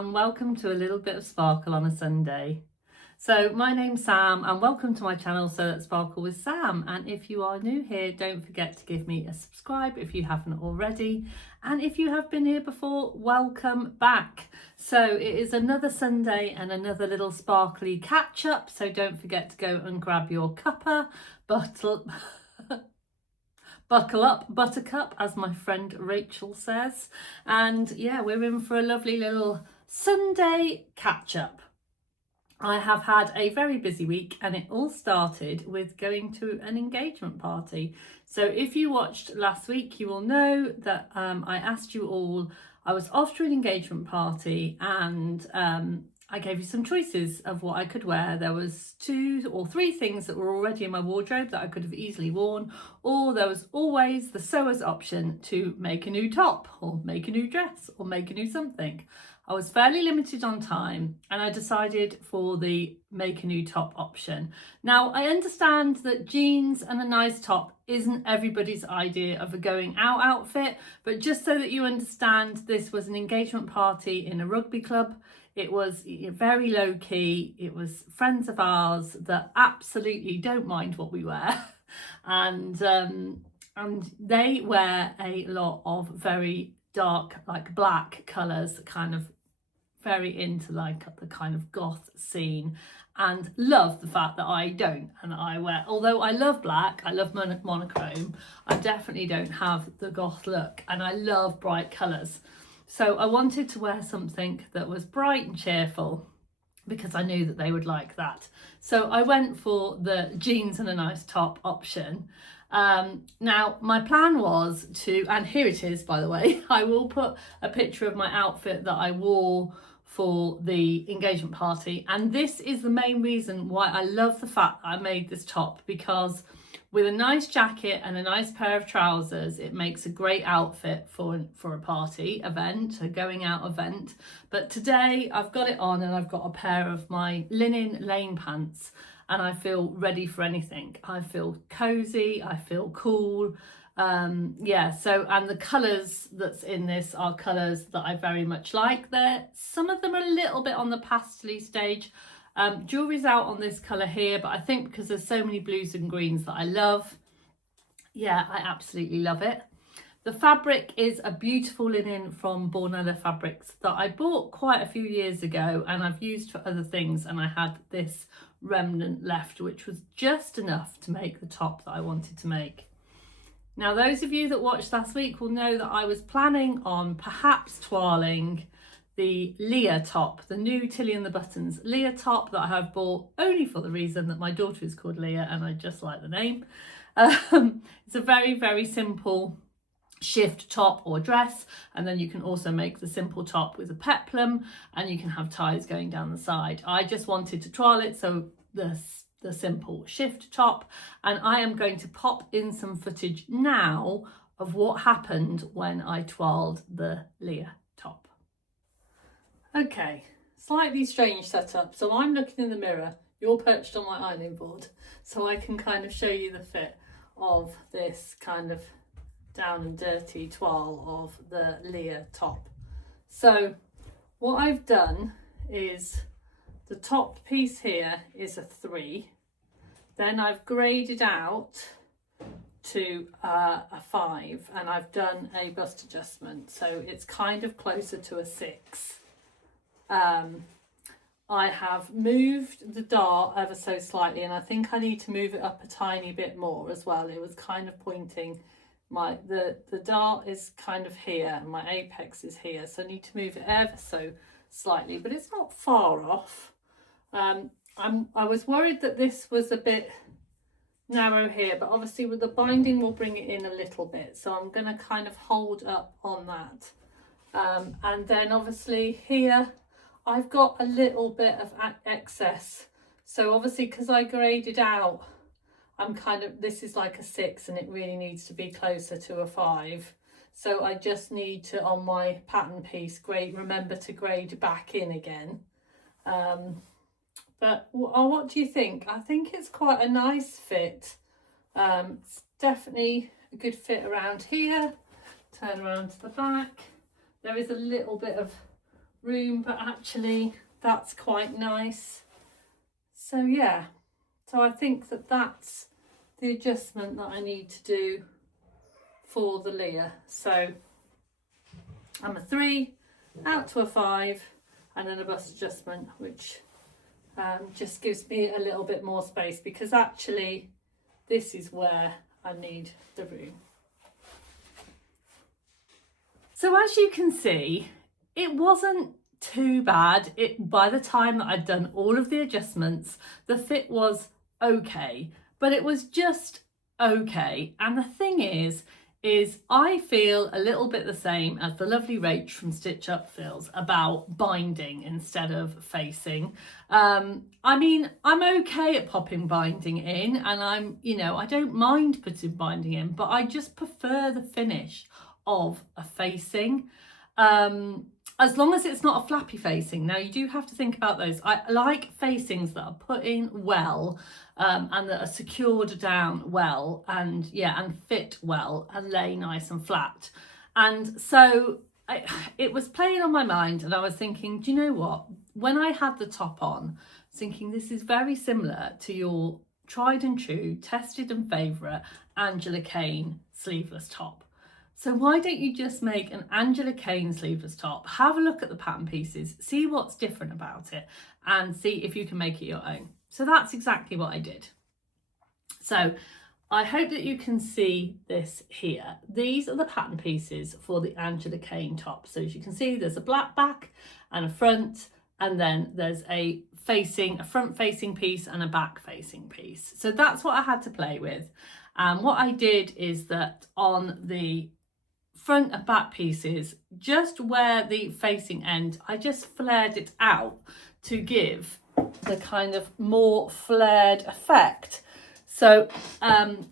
and welcome to a little bit of sparkle on a Sunday. So my name's Sam and welcome to my channel So Let's Sparkle with Sam, and if you are new here, don't forget to give me a subscribe if you haven't already, and if you have been here before, welcome back. So it is another Sunday and another little sparkly catch up, so don't forget to go and grab your cuppa, buckle up, buttercup, as my friend Rachel says. And yeah, we're in for a lovely little Sunday catch up. I have had a very busy week and it all started with going to an engagement party. So if you watched last week, you will know that I asked you all, I was off to an engagement party and I gave you some choices of what I could wear. There was 2 or 3 things that were already in my wardrobe that I could have easily worn, or there was always the sewer's option to make a new top or make a new dress or make a new something. I was fairly limited on time and I decided for the make a new top option. Now, I understand that jeans and a nice top isn't everybody's idea of a going out outfit, but just so that you understand, this was an engagement party in a rugby club. It was very low key. It was friends of ours that absolutely don't mind what we wear. And they wear a lot of very dark, like black colours, kind of very into like the kind of goth scene, and love the fact that I don't, and I wear, although I love black, I love monochrome, I definitely don't have the goth look, and I love bright colours. So I wanted to wear something that was bright and cheerful because I knew that they would like that. So I went for the jeans and a nice top option. Now my plan was to, and here it is by the way, I will put a picture of my outfit that I wore for the engagement party, and this is the main reason why I love the fact that I made this top, because with a nice jacket and a nice pair of trousers, it makes a great outfit for a party event, a going out event. But today I've got it on and I've got a pair of my linen lane pants and I feel ready for anything. I feel cozy, I feel cool. Yeah, so, and the colours that's in this are colours that I very much like. Some of them are a little bit on the pastel stage. Jewellery's out on this colour here, but I think because there's so many blues and greens that I love. Yeah, I absolutely love it. The fabric is a beautiful linen from Bornella Fabrics that I bought quite a few years ago and I've used for other things, and I had this remnant left, which was just enough to make the top that I wanted to make. Now, those of you that watched last week will know that I was planning on perhaps toiling the Leah top, the new Tilly and the Buttons Leah top that I have bought only for the reason that my daughter is called Leah and I just like the name. It's a very, very simple shift top or dress, and then you can also make the simple top with a peplum and you can have ties going down the side. I just wanted to trial it, so the simple shift top, and I am going to pop in some footage now of what happened when I twirled the Leah top. Okay, slightly strange setup. So I'm looking in the mirror, you're perched on my ironing board, so I can kind of show you the fit of this kind of down and dirty twirl of the Leah top. So what I've done is the top piece here is a 3, then I've graded out to a 5, and I've done a bust adjustment, so it's kind of closer to a 6. I have moved the dart ever so slightly, and I think I need to move it up a tiny bit more as well. It was kind of pointing, the dart is kind of here and my apex is here, so I need to move it ever so slightly, but it's not far off. I was worried that this was a bit narrow here, but obviously with the binding we'll bring it in a little bit, so I'm going to kind of hold up on that. And then obviously here I've got a little bit of excess, so obviously because I graded out, I'm kind of, this is like a 6 and it really needs to be closer to a 5, so I just need to, on my pattern piece, remember to grade back in again. But what do you think? I think it's quite a nice fit. It's definitely a good fit around here. Turn around to the back. There is a little bit of room, but actually that's quite nice. So yeah, so I think that that's the adjustment that I need to do for the Leah. So I'm a 3 out to a 5 and then a bust adjustment, which just gives me a little bit more space, because actually this is where I need the room. So as you can see, it wasn't too bad. By the time that I'd done all of the adjustments, the fit was okay, but it was just okay. And the thing is I feel a little bit the same as the lovely Rach from Stitch Up feels about binding instead of facing. I mean, I'm okay at popping binding in, and I don't mind putting binding in, but I just prefer the finish of a facing. As long as it's not a flappy facing. Now you do have to think about those. I like facings that are put in well, and that are secured down well, and fit well and lay nice and flat. And so it was playing on my mind, and I was thinking, do you know what? When I had the top on, I was thinking this is very similar to your tried and true, tested and favourite Angela Kane sleeveless top. So why don't you just make an Angela Kane sleeveless top, have a look at the pattern pieces, see what's different about it, and see if you can make it your own. So that's exactly what I did. So I hope that you can see this here. These are the pattern pieces for the Angela Kane top. So as you can see, there's a black back and a front, and then there's a front facing piece and a back facing piece. So that's what I had to play with. And what I did is that on the front and back pieces, just where the facing end, I just flared it out to give the kind of more flared effect. So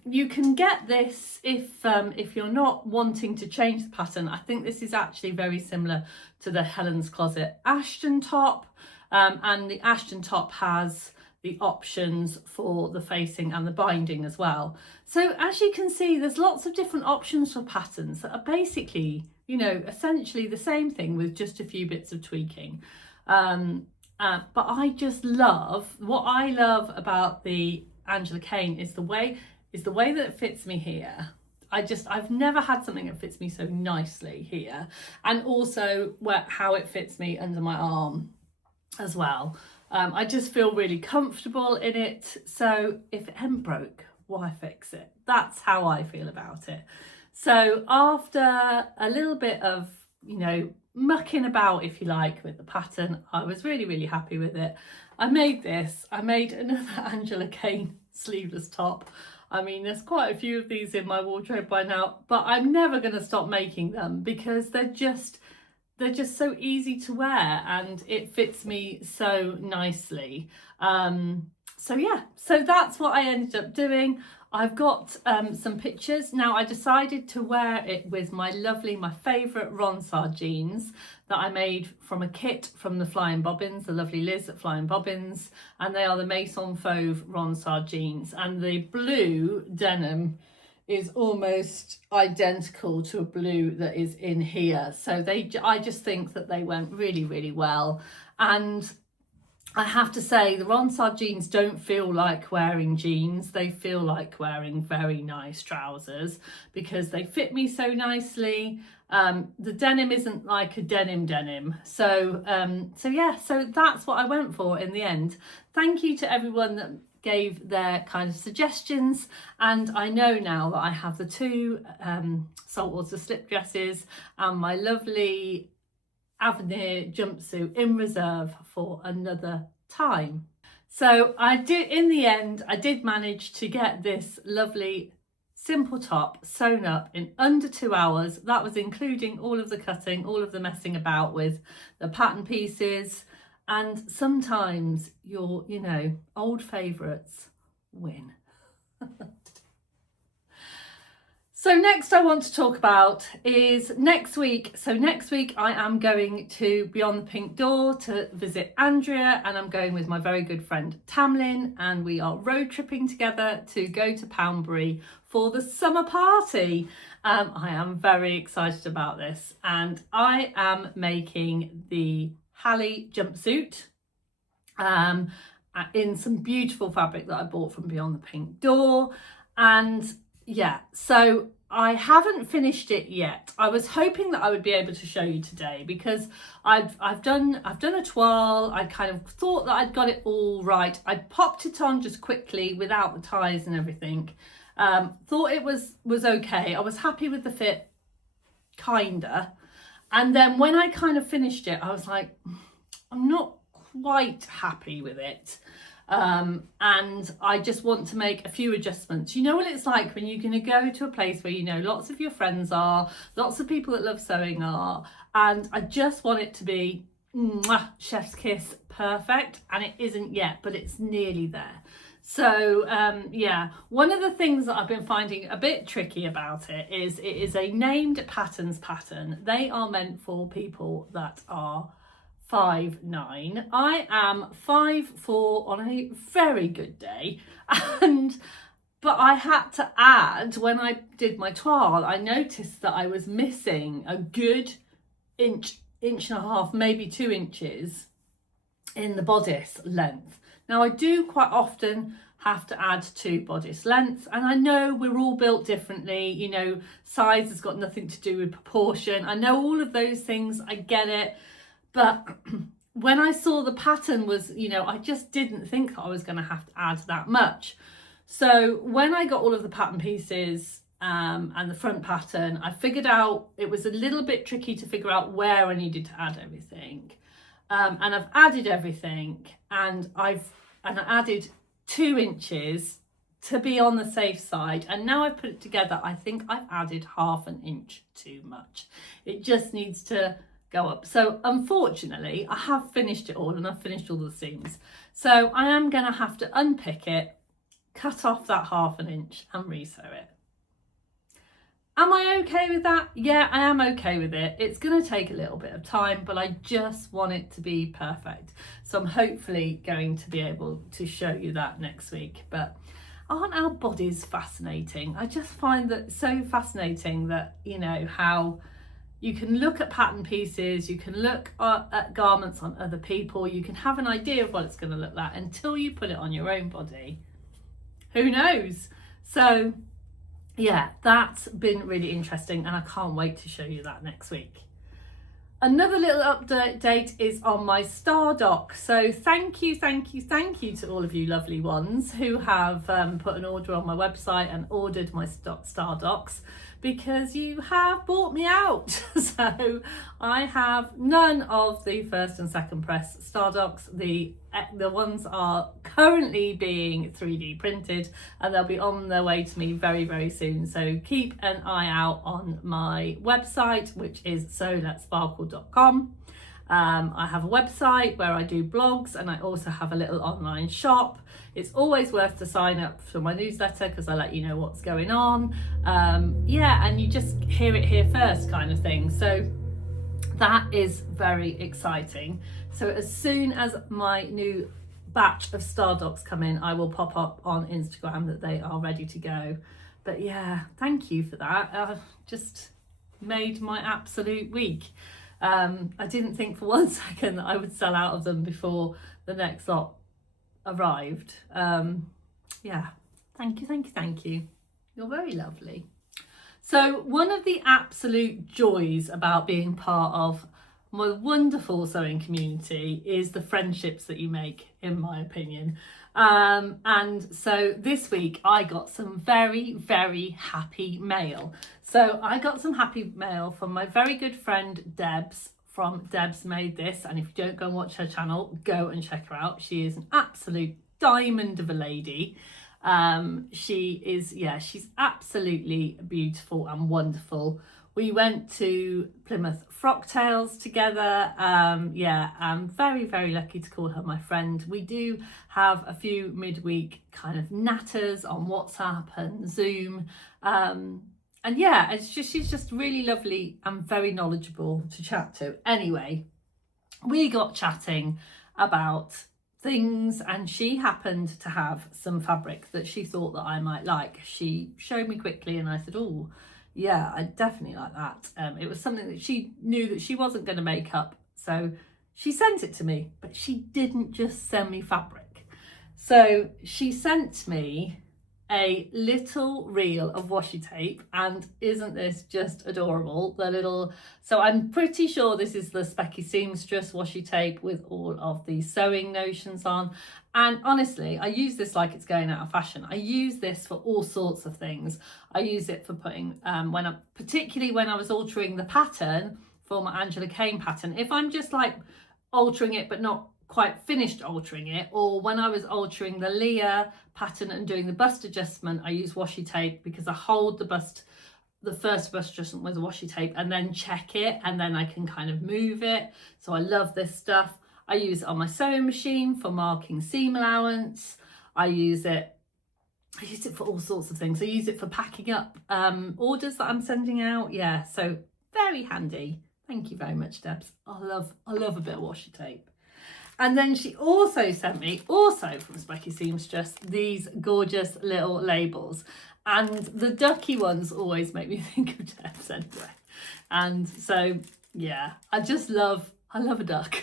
you can get this if you're not wanting to change the pattern. I think this is actually very similar to the Helen's Closet Ashton top, and the Ashton top has the options for the facing and the binding as well. So as you can see, there's lots of different options for patterns that are basically, essentially the same thing with just a few bits of tweaking. But I just love, what I love about the Angela Kane is the way that it fits me here. I've never had something that fits me so nicely here, and also how it fits me under my arm as well. I just feel really comfortable in it. So if it ain't broke, why fix it? That's how I feel about it. So after a little bit of, mucking about, if you like, with the pattern, I was really, really happy with it. I made another Angela Kane sleeveless top. I mean, there's quite a few of these in my wardrobe by now, but I'm never going to stop making them because they're just so easy to wear and it fits me so nicely. So that's what I ended up doing. I've got some pictures. Now I decided to wear it with my favourite Ronsard jeans that I made from a kit from the Flying Bobbins, the lovely Liz at Flying Bobbins, and they are the Maison Fauve Ronsard jeans, and the blue denim is almost identical to a blue that is in here. So I just think that they went really, really well. And I have to say, the Ronsard jeans don't feel like wearing jeans. They feel like wearing very nice trousers because they fit me so nicely. The denim isn't like a denim. So that's what I went for in the end. Thank you to everyone that gave their kind of suggestions, and I know now that I have the 2 saltwater slip dresses and my lovely Avenir jumpsuit in reserve for another time. So in the end I did manage to get this lovely simple top sewn up in under 2 hours. That was including all of the cutting, all of the messing about with the pattern pieces. And sometimes your, old favourites win. So So next I want to talk about is next week. So next week I am going to Beyond the Pink Door to visit Andrea, and I'm going with my very good friend Tamlin, and we are road tripping together to go to Poundbury for the summer party. I am very excited about this, and I am making the Hali jumpsuit in some beautiful fabric that I bought from Beyond the Pink Door. And yeah, so I haven't finished it yet. I was hoping that I would be able to show you today, because I've done a toile. I kind of thought that I'd got it all right. I popped it on just quickly without the ties and everything. Thought it was okay. I was happy with the fit, kinda. And then when I kind of finished it, I was like, I'm not quite happy with it. And I just want to make a few adjustments. You know what it's like when you're going to go to a place where you know lots of your friends are, lots of people that love sewing are, and I just want it to be chef's kiss perfect, and it isn't yet, but it's nearly there. So yeah, one of the things that I've been finding a bit tricky about it is a named patterns pattern. They are meant for people that are 5'9". I am 5'4" on a very good day, but I had to add, when I did my toile, I noticed that I was missing a good inch and a half, maybe 2 inches in the bodice length. Now I do quite often have to add to bodice lengths, and I know we're all built differently, you know, size has got nothing to do with proportion. I know all of those things, I get it. But when I saw the pattern was, you know, I just didn't think that I was going to have to add that much. So when I got all of the pattern pieces and the front pattern, I figured out it was a little bit tricky to figure out where I needed to add everything. And I've added everything, and I added 2 inches to be on the safe side. And now I've put it together, I think I've added 1/2 inch too much. It just needs to go up. So unfortunately I have finished it all, and I've finished all the seams, so I am going to have to unpick it, cut off that 1/2 inch and resew it. Am I okay with that? Yeah, I am okay with it. It's going to take a little bit of time, but I just want it to be perfect, so I'm hopefully going to be able to show you that next week. But aren't our bodies fascinating? I just find that so fascinating that, you know, how you can look at pattern pieces, you can look at garments on other people, you can have an idea of what it's going to look like until you put it on your own body. Who knows? So yeah, that's been really interesting, and I can't wait to show you that next week. Another little update is on my star doc. So thank you to all of you lovely ones who have put an order on my website and ordered my star docs, because you have bought me out. So I have none of the first and second press star docs. The ones are currently being 3D printed, and they'll be on their way to me very, very soon. So keep an eye out on my website, which is sewletsparkle.com. I have a website where I do blogs, and I also have a little online shop. It's always worth to sign up for my newsletter, because I let you know what's going on. Yeah, and you just hear it here first kind of thing. So that is very exciting. So as soon as my new batch of star docs come in, I will pop up on Instagram that they are ready to go. But yeah, thank you for that. Just made my absolute week. I didn't think for one second that I would sell out of them before the next lot arrived. Yeah, thank you. You're very lovely. So one of the absolute joys about being part of my wonderful sewing community is the friendships that you make, in my opinion. And so this week I got some very, very happy mail. So I got some happy mail from my very good friend Debs from Debs Made This. And if you don't go and watch her channel, go and check her out. She is an absolute diamond of a lady. She's absolutely beautiful and wonderful. We went to Plymouth Frocktails together. I'm very, very lucky to call her my friend. We do have a few midweek kind of natters on WhatsApp and Zoom. yeah, she's just really lovely and very knowledgeable to chat to. Anyway, we got chatting about things, and she happened to have some fabric that she thought that I might like. She showed me quickly and I said, oh yeah, I definitely like that. It was something that she knew that she wasn't going to make up, so she sent it to me. But she didn't just send me fabric, so she sent me a little reel of washi tape, and isn't this just adorable? The little, so I'm pretty sure this is the Specky Seamstress washi tape with all of the sewing notions on. And honestly, I use this like it's going out of fashion. I use this for all sorts of things. I use it for putting, particularly when I was altering the pattern for my Angela Kane pattern, if I'm just like altering it but not quite finished altering it, or when I was altering the Leah pattern and doing the bust adjustment, I use washi tape because I hold the first bust adjustment with a washi tape and then check it, and then I can kind of move it. So I love this stuff. I use it on my sewing machine for marking seam allowance. I use it for all sorts of things. I use it for packing up orders that I'm sending out. Yeah, so very handy. Thank you very much, Debs. I love a bit of washi tape. And then she also sent me, also from Specky Seamstress, these gorgeous little labels. And the ducky ones always make me think of Debs anyway. And so, yeah, I love a duck.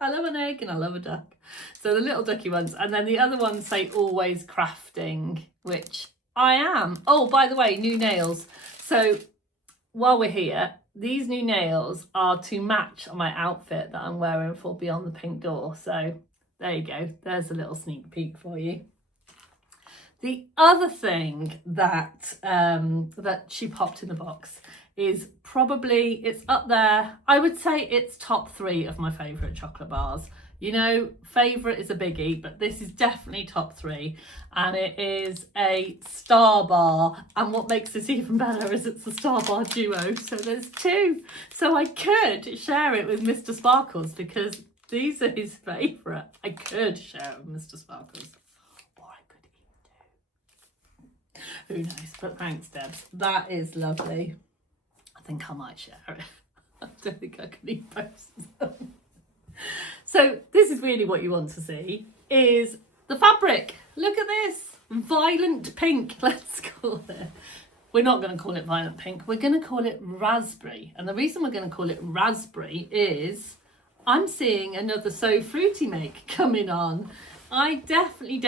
I love an egg and I love a duck. So the little ducky ones. And then the other ones say always crafting, which I am. Oh, by the way, new nails. So while we're here, these new nails are to match my outfit that I'm wearing for Beyond the Pink Door. So there you go. There's a little sneak peek for you. The other thing that that she popped in the box is probably, it's up there. I would say it's top 3 of my favourite chocolate bars. You know, favourite is a biggie, but this is definitely top 3. And it is a Star Bar. And what makes this even better is it's a Star Bar duo. So there's 2. So I could share it with Mr. Sparkles because these are his favourite. I could share it with Mr. Sparkles. Or I could even do. Who knows? But thanks, Debs. That is lovely. I think I might share it. I don't think I can even post them. So this is really what you want to see, is the fabric. Look at this, violent pink, let's call it. We're not going to call it violent pink, we're going to call it raspberry. And the reason we're going to call it raspberry is I'm seeing another So Fruity make coming on. I definitely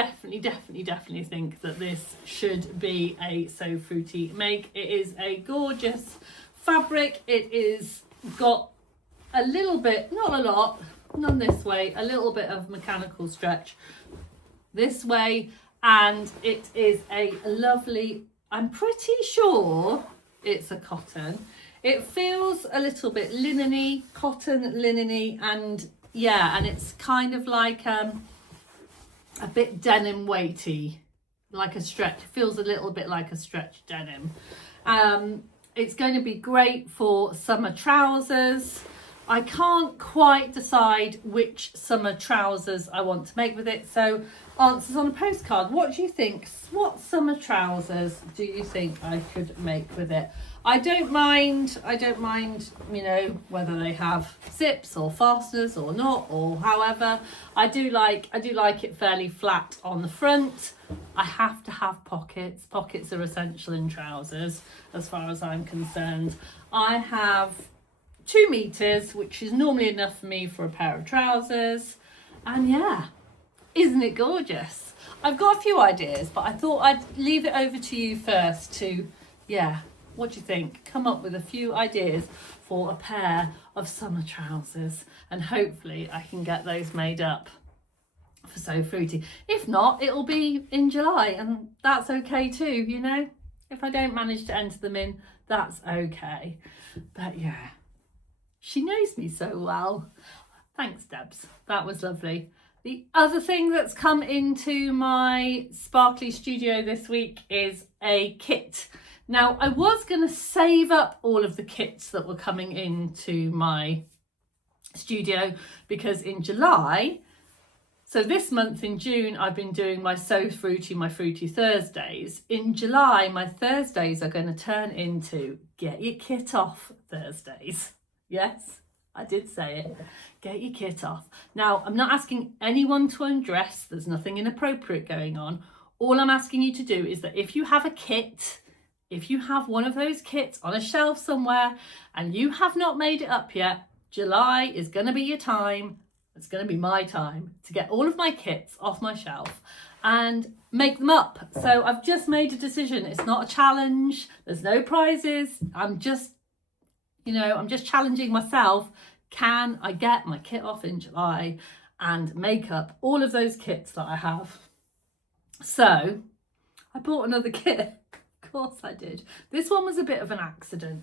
think that this should be a So Fruity make. It is a gorgeous fabric. It is got a little bit, not a lot, none this way, a little bit of mechanical stretch this way, and it is a lovely, I'm pretty sure it's a cotton. It feels a little bit linen-y, cotton, linen-y, and yeah, and it's kind of like a bit denim weighty, like a stretch. It feels a little bit like a stretch denim. It's going to be great for summer trousers. I can't quite decide which summer trousers I want to make with it. So answers on a postcard. What do you think? What summer trousers do you think I could make with it? I don't mind, you know, whether they have zips or fasteners or not, or however. I do like it fairly flat on the front. I have to have pockets. Pockets are essential in trousers as far as I'm concerned. I have 2 meters, which is normally enough for me for a pair of trousers. And yeah, isn't it gorgeous? I've got a few ideas, but I thought I'd leave it over to you first to, yeah, what do you think? Come up with a few ideas for a pair of summer trousers, and hopefully I can get those made up for So Fruity. If not, it'll be in July, and that's okay too, you know? If I don't manage to enter them in, that's okay. But yeah, she knows me so well. Thanks, Debs. That was lovely. The other thing that's come into my sparkly studio this week is a kit. Now, I was going to save up all of the kits that were coming into my studio because in July, So this month in June, I've been doing my So Fruity, my Fruity Thursdays. In July, my Thursdays are going to turn into Get Your Kit Off Thursdays. Yes, I did say it. Get your kit off. Now, I'm not asking anyone to undress. There's nothing inappropriate going on. All I'm asking you to do is that if you have a kit, if you have one of those kits on a shelf somewhere and you have not made it up yet, July is going to be your time. It's going to be my time to get all of my kits off my shelf and make them up. So I've just made a decision. It's not a challenge. There's no prizes. I'm just challenging myself. Can I get my kit off in July and make up all of those kits that I have? So I bought another kit. Of course I did. This one was a bit of an accident.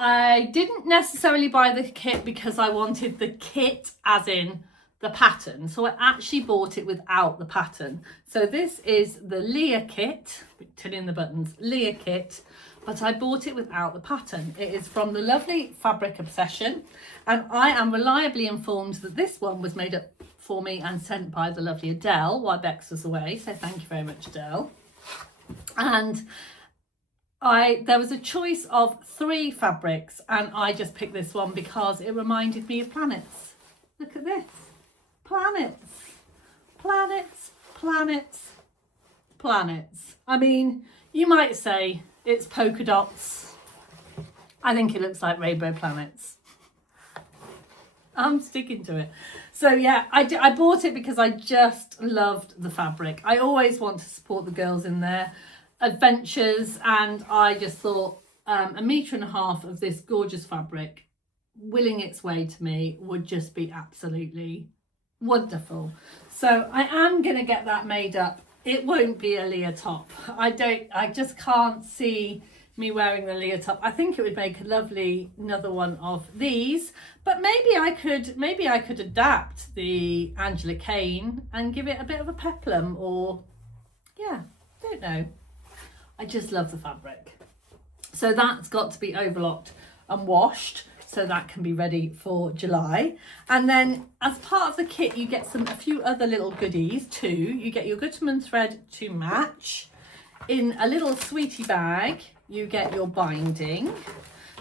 I didn't necessarily buy the kit because I wanted the kit as in the pattern. So I actually bought it without the pattern. So this is the Leah kit, tin in the buttons, Leah kit, but I bought it without the pattern. It is from the lovely Fabric Obsession. And I am reliably informed that this one was made up for me and sent by the lovely Adele while Bex was away. So thank you very much, Adele. And there was a choice of 3 fabrics and I just picked this one because it reminded me of planets. Look at this. Planets. Planets, planets, planets. I mean, you might say it's polka dots. I think it looks like rainbow planets. I'm sticking to it. So yeah, I bought it because I just loved the fabric. I always want to support the girls in their adventures, and I just thought 1.5 meters of this gorgeous fabric willing its way to me would just be absolutely wonderful. So I am going to get that made up. It won't be a Leah top. I just can't see me wearing the Leah top. I think it would make a lovely another one of these, but maybe I could adapt the Angela Kane and give it a bit of a peplum, or yeah, don't know. I just love the fabric. So that's got to be overlocked and washed so that can be ready for July. And then as part of the kit, you get a few other little goodies too. You get your Gutermann thread to match. In a little sweetie bag, you get your binding.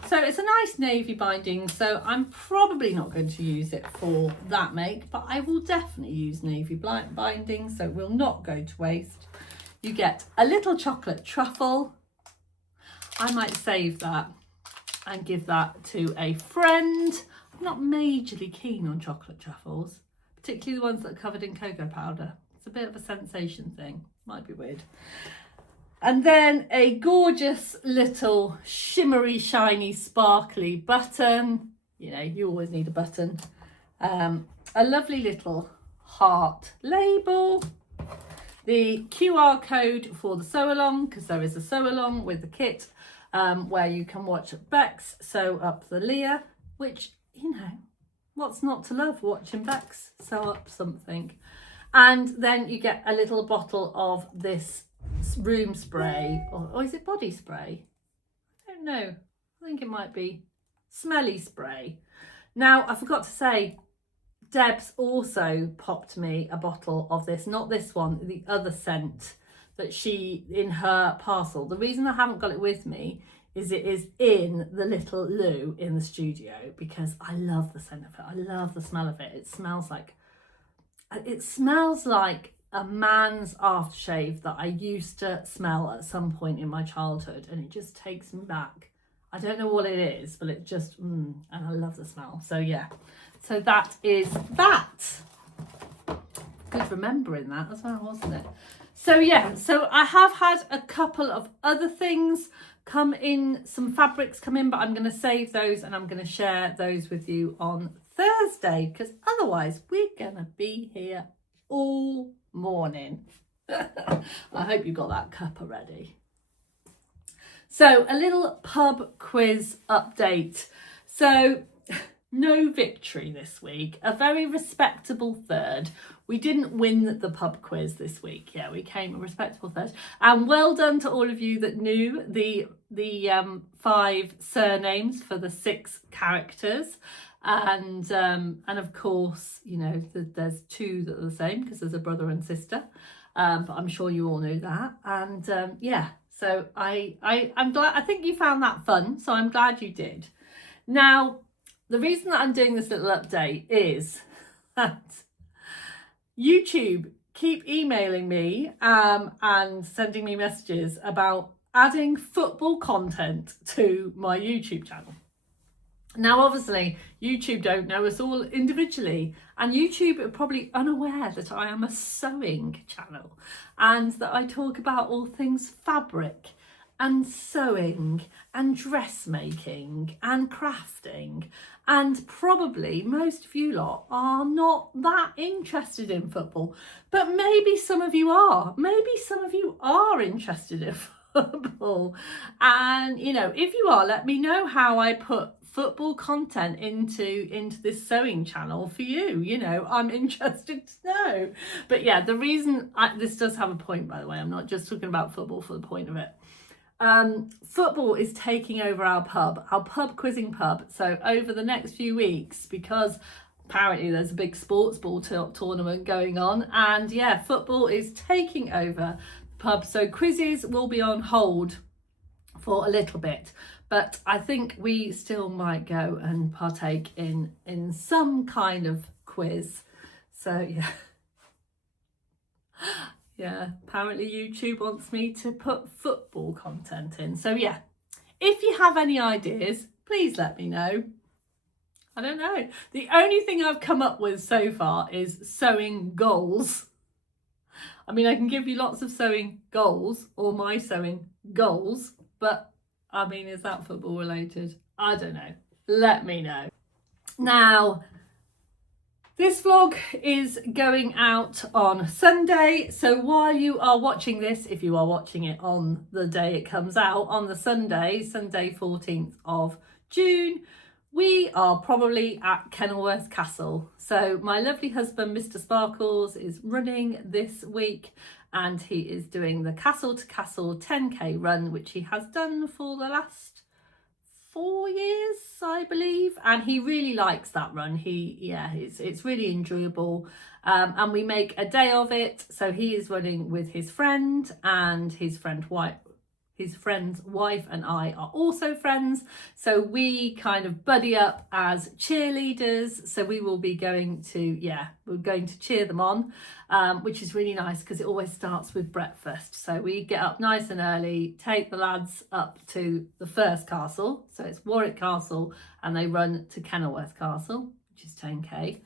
So it's a nice navy binding. So I'm probably not going to use it for that make, but I will definitely use navy binding, so it will not go to waste. You get a little chocolate truffle. I might save that and give that to a friend. I'm not majorly keen on chocolate truffles, particularly the ones that are covered in cocoa powder. It's a bit of a sensation thing. Might be weird. And then a gorgeous little shimmery, shiny, sparkly button. You know, you always need a button. A lovely little heart label. The QR code for the sew along, because there is a sew along with the kit where you can watch Bex sew up the Leah, which, you know, what's not to love watching Bex sew up something. And then you get a little bottle of this room spray, or is it body spray? I don't know. I think it might be smelly spray. Now, I forgot to say, Deb's also popped me a bottle of this, not this one, the other scent that she, in her parcel. The reason I haven't got it with me is it is in the little loo in the studio, because I love the scent of it. I love the smell of it. It smells like a man's aftershave that I used to smell at some point in my childhood, and it just takes me back. I don't know what it is, but it just, and I love the smell. So yeah. So that is that. Good remembering that as well, wasn't it? So yeah, so I have had a couple of other things come in, some fabrics come in, but I'm going to save those and I'm going to share those with you on Thursday, because otherwise we're going to be here all morning. I hope you got that cuppa ready. So a little pub quiz update. So no victory this week. A very respectable third. We didn't win the pub quiz this week. Yeah, we came a respectable third. And well done to all of you that knew the 5 surnames for the 6 characters. And of course, you know, there's 2 that are the same because there's a brother and sister. But I'm sure you all knew that. And yeah, so I'm glad. I think you found that fun. So I'm glad you did. Now, the reason that I'm doing this little update is that YouTube keep emailing me and sending me messages about adding football content to my YouTube channel. Now, obviously, YouTube don't know us all individually, and YouTube are probably unaware that I am a sewing channel and that I talk about all things fabric and sewing and dressmaking and crafting, and probably most of you lot are not that interested in football, but maybe some of you are. Maybe some of you are interested in football, and you know, if you are, let me know how I put football content into this sewing channel for you. You know, I'm interested to know. But yeah, the reason this does have a point, by the way, I'm not just talking about football for the point of it. Football is taking over our pub quizzing pub. So over the next few weeks, because apparently there's a big sports ball tournament going on, and yeah, football is taking over the pub. So quizzes will be on hold for a little bit, but I think we still might go and partake in some kind of quiz. So yeah. Yeah, apparently YouTube wants me to put football content in. So yeah, if you have any ideas, please let me know. I don't know. The only thing I've come up with so far is sewing goals. I mean, I can give you lots of sewing goals or my sewing goals, but I mean, is that football related? I don't know. Let me know. Now, this vlog is going out on Sunday, so while you are watching this, if you are watching it on the day it comes out, on the Sunday 14th of June, we are probably at Kenilworth Castle. So my lovely husband, Mr. Sparkles, is running this week, and he is doing the Castle to Castle 10k run, which he has done for the last 4 years, I believe, and he really likes that run. It's really enjoyable, and we make a day of it. So he is running with his friend, and his friend's wife and I are also friends. So we kind of buddy up as cheerleaders. So we will be going to, we're going to cheer them on, which is really nice because it always starts with breakfast. So we get up nice and early, take the lads up to the first castle. So it's Warwick Castle, and they run to Kenilworth Castle, which is 10k.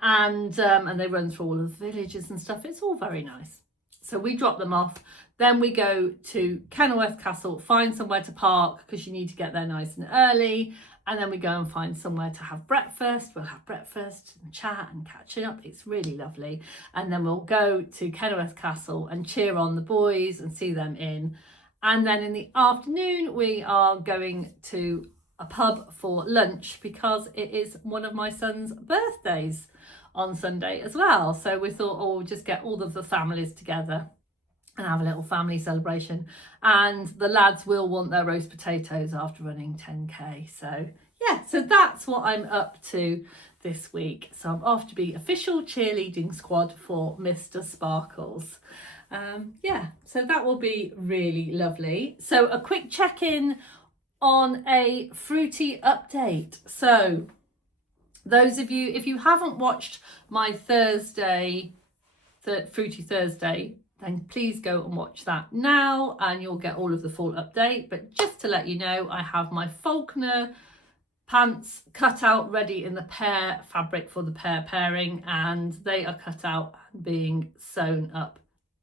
And they run through all of the villages and stuff. It's all very nice. So we drop them off. Then we go to Kenilworth Castle, find somewhere to park because you need to get there nice and early. And then we go and find somewhere to have breakfast. We'll have breakfast and chat and catch up. It's really lovely. And then we'll go to Kenilworth Castle and cheer on the boys and see them in. And then in the afternoon, we are going to a pub for lunch because it is one of my son's birthdays on Sunday as well. So we thought, we'll just get all of the families together and have a little family celebration, and the lads will want their roast potatoes after running 10k. So yeah, so that's what I'm up to this week. So I'm off to be official cheerleading squad for Mr. Sparkles. So that will be really lovely. So a quick check-in on a fruity update. So those of you, if you haven't watched my Fruity Thursday, then please go and watch that now and you'll get all of the full update. But just to let you know, I have my Faulkner pants cut out ready in the pear fabric for the pear pairing, and they are cut out and being sewn up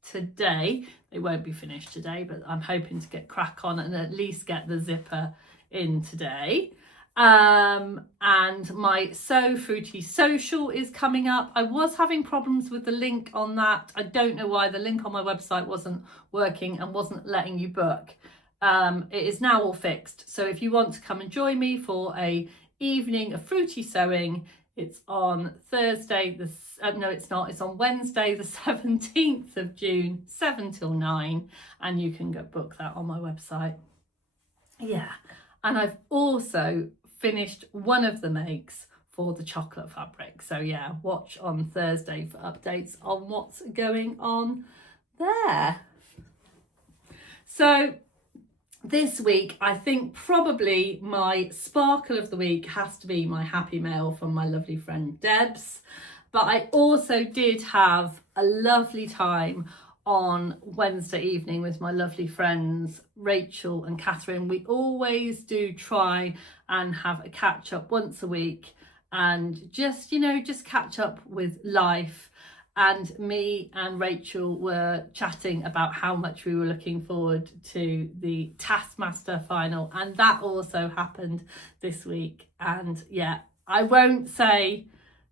today. They won't be finished today, but I'm hoping to get crack on and at least get the zipper in today. And my So Fruity social is coming up. I was having problems with the link on that. I don't know why the link on my website wasn't working and wasn't letting you book. It is now all fixed. So if you want to come and join me for a evening of fruity sewing. It's on Thursday, no it's not, it's on Wednesday the 17th of June, 7 till 9, and you can go book that on my website. Yeah, and I've also finished one of the makes for the chocolate fabric. So yeah, watch on Thursday for updates on what's going on there. So this week, I think probably my sparkle of the week has to be my happy mail from my lovely friend Debs. But I also did have a lovely time on Wednesday evening with my lovely friends Rachel and Catherine. We always do try and have a catch up once a week and just catch up with life. And me and Rachel were chatting about how much we were looking forward to the Taskmaster final, and that also happened this week. And yeah, I won't say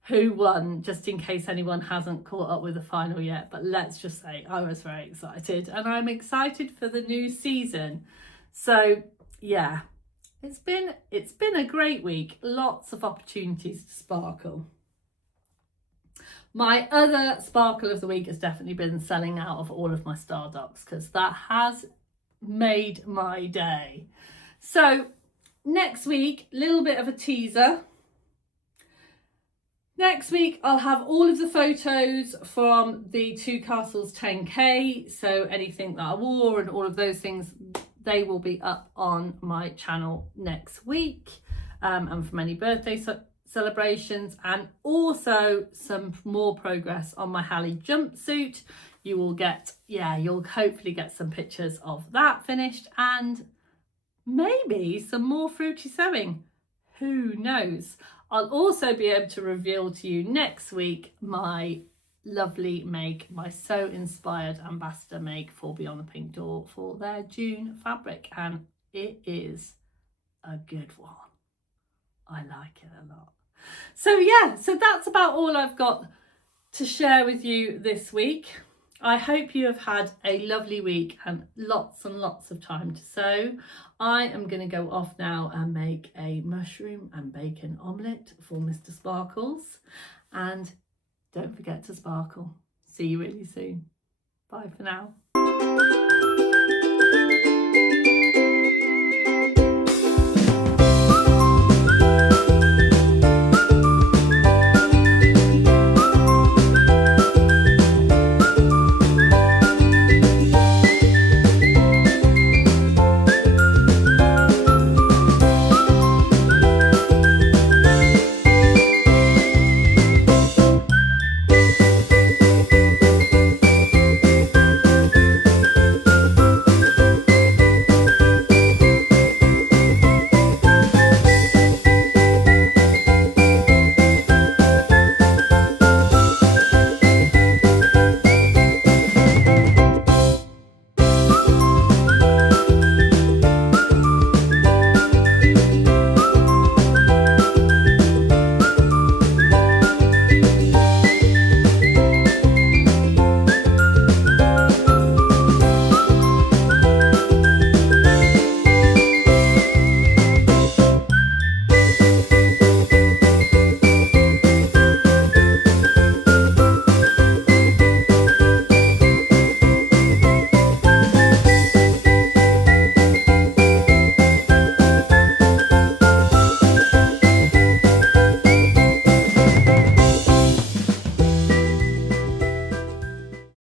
who won just in case anyone hasn't caught up with the final yet, but let's just say I was very excited, and I'm excited for the new season. So yeah, it's been a great week, lots of opportunities to sparkle. My other sparkle of the week has definitely been selling out of all of my Stardocs, because that has made my day. So next week, little bit of a teaser. Next week, I'll have all of the photos from the Two Castles 10K. So anything that I wore and all of those things, they will be up on my channel next week. And from any birthday celebrations, and also some more progress on my Hali jumpsuit. You will get, you'll hopefully get some pictures of that finished, and maybe some more fruity sewing. Who knows? I'll also be able to reveal to you next week my lovely make, my So Inspired ambassador make for Beyond the Pink Door for their June fabric, and it is a good one. I like it a lot. So yeah, so that's about all I've got to share with you this week. I hope you have had a lovely week and lots of time to sew. I am going to go off now and make a mushroom and bacon omelette for Mr. Sparkles. And don't forget to sparkle. See you really soon. Bye for now.